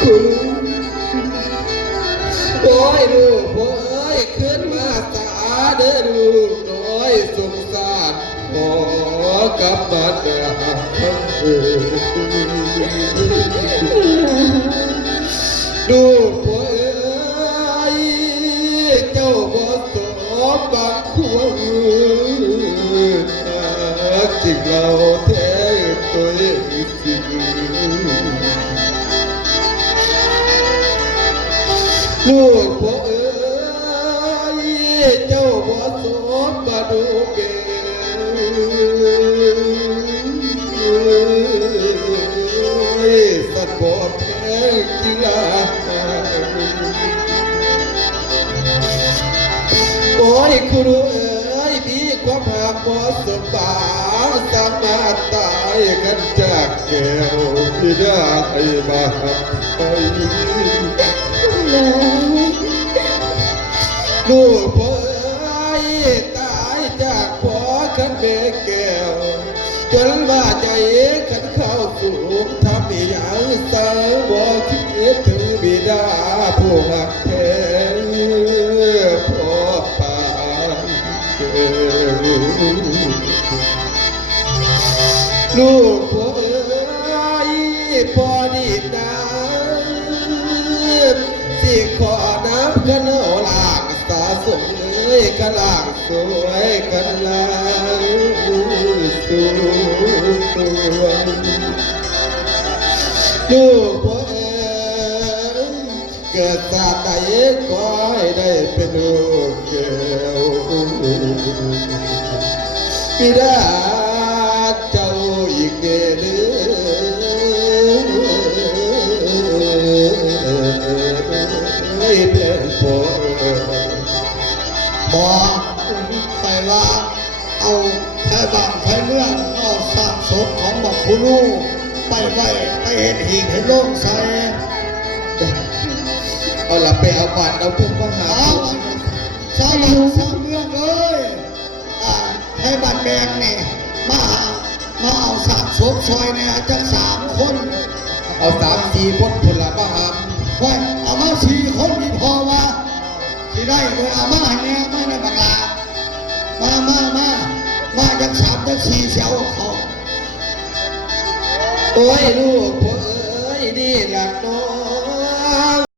คุณโอ้ยลูกโอ้ยขึ้นมาสาเด้อลูกน้อยสงสารขอกลับมาเด้อลูกโอ้ยเจ้าบ่สมบังควรจริงเราแท้ตัวเองสิลูกพ่อเอ๋ยเจ้าบ่สมบัติเกสัตว์บ่แพ้กีฬาโอ้ยคุณเอ๋ยมีความหักบ่สมบัติสามารถตายกันจากแก้วที่ได้มาหักไปลูกพ่อเอ๋ยตายจากพ่อขันเบแก้วจนว่าใจขันเข้าสู่ทำอย่างเศร้าบ่คิดถึงบิดาผู้หักแท้พ่อปานเจ้าลูกพ่อเอ๋ยพ่อดีดาสิขอน้ำกันเอาล่างสาสมเอ้ยกันล่างสวยกันล่างสวยลูกพ่อเอ๋ยเกิดชาติใดก็ให้ได้เป็นลูกแก้วบิดาเจ้าอีกเด้อเป็นพ่อบอกไปว่าเอาแค่บางแค่เรื่องเอาสร้างศพของบักคุลูไปไว้ไปเห็นหีบให้โล่งใส เอาล่ะไปเอาบาดเอาพุ่งมาหา เอาสร้างบ้านสร้างเมืองเลยให้บ้านแดงนี่มาเอาสร้างศพซอยเนี่ยจะ3 คน เอา3-4 คนผลละมาหาม ไว้เอามา4 คนนี่พอว่าสิได้เลยเอามาให้เนี่ยไม่ได้บักลามาจาก3จาก4เช้าเขา โอ้ยลูกพ่อเอ๋ยนี่หลักน้อ